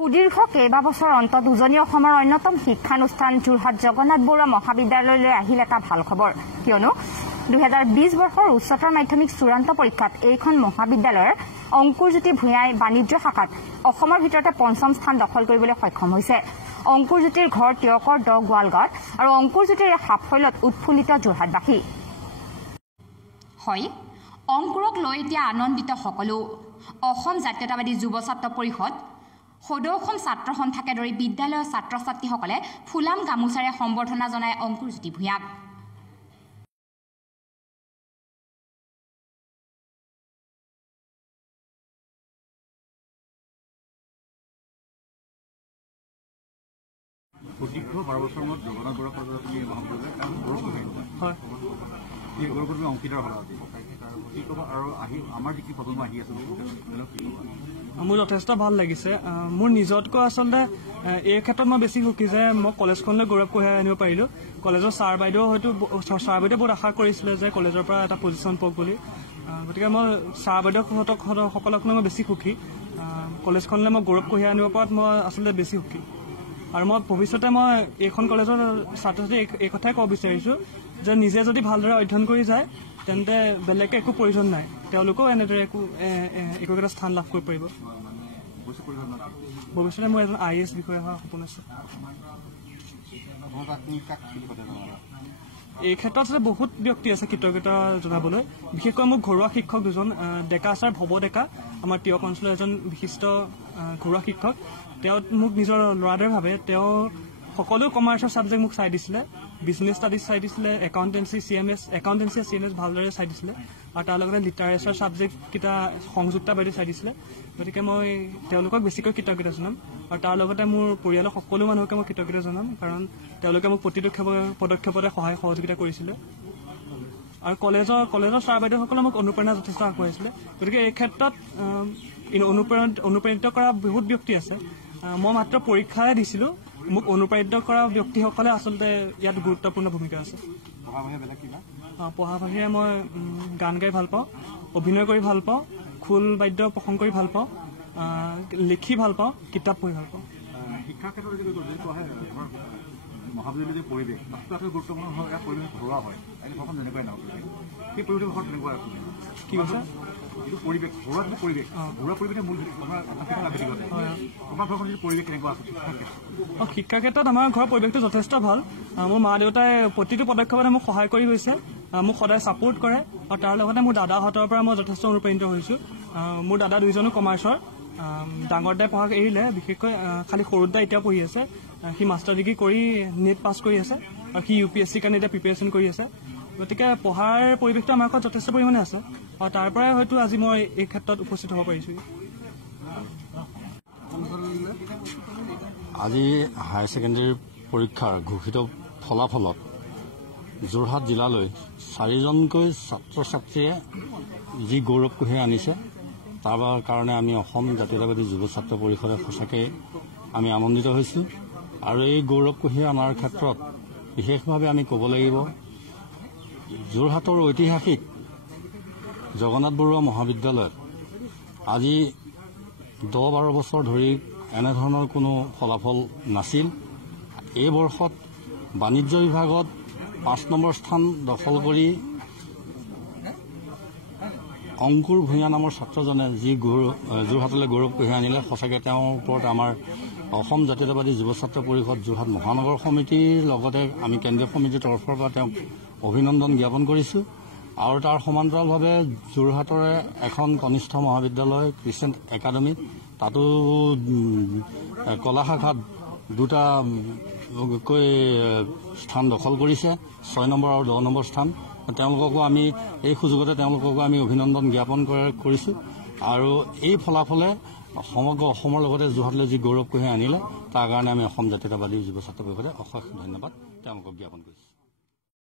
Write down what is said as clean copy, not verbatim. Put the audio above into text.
সুদীৰ্ঘ কেইবাবছৰ অন্তত উজনি অসমৰ অন্যতম শিক্ষানুষ্ঠান যোৰহাট জগন্নাথ বৰুৱা মহাবিদ্যালয়লৈ আহিল এটা ভাল খবৰ কিয়নো 2020 বৰ্ষৰ উচ্চতৰ মাধ্যমিক চূড়ান্ত পৰীক্ষাত এইখন মহাবিদ্যালয়ৰ অংকুৰজ্যোতি ভূঞাই বাণিজ্য শাখাত অসমৰ ভিতৰতে পঞ্চম স্থান দখল কৰিবলৈ সক্ষম হৈছে অংকুৰজ্যোতিৰ ঘৰ তিয়কৰ দ গোৱালগাঁৱত আৰু অংকুৰজ্যোতিৰ সাফল্যত উৎফুল্লিত যোৰহাটবাসী হয় অংকুৰক লৈ এতিয়া আনন্দিত সকলো অসম জাতীয়তাবাদী যুৱ ছাত্ৰ পৰিষদ সদৌ অসম ছাত্ৰ সন্থাকে ধৰি বিদ্যালয়ৰ ছাত্ৰ ছাত্ৰীসকলে ফুলাম গামোচাৰে সম্বৰ্ধনা জনায় অংকুৰজ্যোতি ভূঞাক সুদীৰ্ঘ 12 বছৰ মূৰত জগন্নাথ বৰুৱা কলেজত মহাবিদ্যালয় কাম হয় এই গৌৰৱৰ অংশীদাৰ হ'ল কি ক'ব আৰু আমাৰ যি প্ৰথম আহি আছে মোৰ যথেষ্ট ভাল লাগিছে মোৰ নিজতকৈ আচলতে এই ক্ষেত্ৰত মই বেছি সুখী যে মই কলেজখনলৈ গৌৰৱ কঢ়িয়াই আনিব পাৰিলোঁ কলেজৰ ছাৰ বাইদেউ হয়তো বহুত আশা কৰিছিলে যে কলেজৰ পৰা এটা পজিশ্যন পাওক বুলি গতিকে মই ছাৰ বাইদেউসকলক মই বেছি সুখী কলেজখনলৈ মই গৌৰৱ কঢ়িয়াই আনিব পৰাত মই আচলতে বেছি সুখী আৰু মই ভৱিষ্যতে মই এইখন কলেজৰ ছাত্ৰ ছাত্ৰী এই কথাই ক'ব বিচাৰিছোঁ যে নিজে যদি ভালদৰে অধ্যয়ন কৰি যায় তেন্তে বেলেগকৈ একো প্ৰয়োজন নাই তেওঁলোকেও এনেদৰে একো এটা স্থান লাভ কৰিব পাৰিব ভৱিষ্যতে মই এজন IAS বিষয়া হোৱাৰ সপোন আছে এই ক্ষেত্ৰত বহুত ব্যক্তি আছে কৃতজ্ঞতা জনাবলৈ বিশেষকৈ মোৰ ঘৰুৱা শিক্ষক দুজন ডেকা ছাৰ ভৱ ডেকা আমাৰ তিয়ক অঞ্চলৰ এজন বিশিষ্ট ঘৰুৱা শিক্ষক তেওঁ মোক নিজৰ ল'ৰাদৰে ভাবে তেওঁ সকলো কমাৰ্চৰ ছাবজেক্ট মোক চাই দিছিলে বিজনেছ ষ্টাডিজ চাই দিছিলে একাউণ্টেঞ্চি CMS ভালদৰে চাই দিছিলে আৰু তাৰ লগতে লিটাৰেচাৰ ছাবজেক্টকেইটা সংযুক্তা বাইদেউ চাই দিছিলে গতিকে মই তেওঁলোকক বেছিকৈ কৃতজ্ঞতা জনাম আৰু তাৰ লগতে মোৰ পৰিয়ালৰ সকলো মানুহকে মই কৃতজ্ঞতা জনাম কাৰণ তেওঁলোকে মোক প্ৰতিটো পদক্ষেপতে সহায় সহযোগিতা কৰিছিলে আৰু কলেজৰ ছাৰ বাইদেউসকলে মোক অনুপ্ৰেৰণা যথেষ্ট আগবঢ়াইছিলে গতিকে এই ক্ষেত্ৰত অনুপ্ৰাণিত কৰা বহুত ব্যক্তি আছে মই মাত্ৰ পৰীক্ষাহে দিছিলোঁ মোক অনুপ্ৰাণিত কৰা ব্যক্তিসকলে আচলতে ইয়াত গুৰুত্বপূৰ্ণ ভূমিকা আছে পঢ়া বাহিৰে মই গান গাই ভাল পাওঁ অভিনয় কৰি ভাল পাওঁ খোল বাদ্য প্ৰসংগ কৰি ভাল পাওঁ লিখি ভাল পাওঁ কিতাপ পঢ়ি ভাল পাওঁ শিক্ষাৰ ক্ষেত্ৰত যদি কোৱা হয় মহাবিদ্যালয়ৰ যি পৰিৱেশ তাতকৈ গুৰুত্বপূৰ্ণ হয় ইয়াৰ পৰিৱেশ ঘৰুৱা হয় ঘৰখন যেনেকুৱাই নহওক সেই পৰিৱেশখন তেনেকুৱা কি কৈছে যিটো পৰিৱেশ ঘৰুৱা যিটো পৰিৱেশ ঘৰুৱা পৰিৱেশে মূল তোমাৰ ঘৰখন যিটো পৰিৱেশ কেনেকুৱা আছে শিক্ষাৰ ক্ষেত্ৰত আমাৰ ঘৰৰ পৰিৱেশটো যথেষ্ট ভাল মোৰ মা দেউতাই প্ৰতিটো পদক্ষেপতে মোক সহায় কৰি গৈছে মোক সদায় ছাপোৰ্ট কৰে আৰু তাৰ লগতে মোৰ দাদাহঁতৰ পৰা মই যথেষ্ট অনুপ্ৰাণিত হৈছোঁ মোৰ দাদা দুইজনো কমাৰ্চৰ ডাঙৰ দাই পঢ়া এৰিলে বিশেষকৈ খালি সৰু দাই এতিয়া পঢ়ি আছে সি মাষ্টাৰ ডিগ্ৰী কৰি নেট পাছ কৰি আছে আৰু সি UPSCৰ কাৰণে এতিয়া প্ৰিপেৰেশ্যন কৰি আছে গতিকে পঢ়াৰ পৰিৱেশটো আমাৰ ঘৰত যথেষ্ট পৰিমাণে আছে আৰু তাৰ পৰাই হয়তো আজি মই এই ক্ষেত্ৰত উপস্থিত হ'ব পাৰিছোঁ আজি হায়াৰ ছেকেণ্ডেৰী পৰীক্ষাৰ ঘোষিত ফলাফলত যোৰহাট জিলালৈ 4জনকৈ ছাত্ৰ ছাত্ৰীয়ে যি গৌৰৱ কঢ়িয়াই আনিছে তাৰ কাৰণে আমি অসম জাতীয়তাবাদী যুৱ ছাত্ৰ পৰিষদে সঁচাকৈ আমি আনন্দিত হৈছোঁ আৰু এই গৌৰৱ কঢ়িয়াই অনাৰ ক্ষেত্ৰত বিশেষভাৱে আমি ক'ব লাগিব যোৰহাটৰ ঐতিহাসিক জগন্নাথ বৰুৱা মহাবিদ্যালয়ত আজি 10-12 বছৰ ধৰি এনেধৰণৰ কোনো ফলাফল নাছিল এই বৰ্ষত বাণিজ্য বিভাগত 5 নম্বৰ স্থান দখল কৰি অংকুৰ ভূঞা নামৰ ছাত্ৰজনে যি যোৰহাটলৈ গৌৰৱ কঢ়িয়াই আনিলে সঁচাকৈ তেওঁৰ ওপৰত আমাৰ অসম জাতীয়তাবাদী যুৱ ছাত্ৰ পৰিষদ যোৰহাট মহানগৰ সমিতিৰ লগতে আমি কেন্দ্ৰীয় সমিতিৰ তৰফৰ পৰা তেওঁক অভিনন্দন জ্ঞাপন কৰিছোঁ আৰু তাৰ সমান্তৰালভাৱে যোৰহাটৰে এখন কনিষ্ঠ মহাবিদ্যালয় ক্ৰিষ্টেণ্ট একাডেমী তাতো কলা শাখাত দুটাকৈ স্থান দখল কৰিছে 6 নম্বৰ আৰু 10 নম্বৰ স্থান তেওঁলোককো আমি এই সুযোগতে তেওঁলোককো আমি অভিনন্দন জ্ঞাপন কৰিছোঁ আৰু এই ফলাফলে সমগ্ৰ অসমৰ লগতে যোৰহাটলৈ যি গৌৰৱ কঢ়িয়াই আনিলে তাৰ কাৰণে আমি অসম জাতীয়তাবাদী যুৱ ছাত্ৰ পৰিষদে অশেষ ধন্যবাদ তেওঁলোকক জ্ঞাপন কৰিছোঁ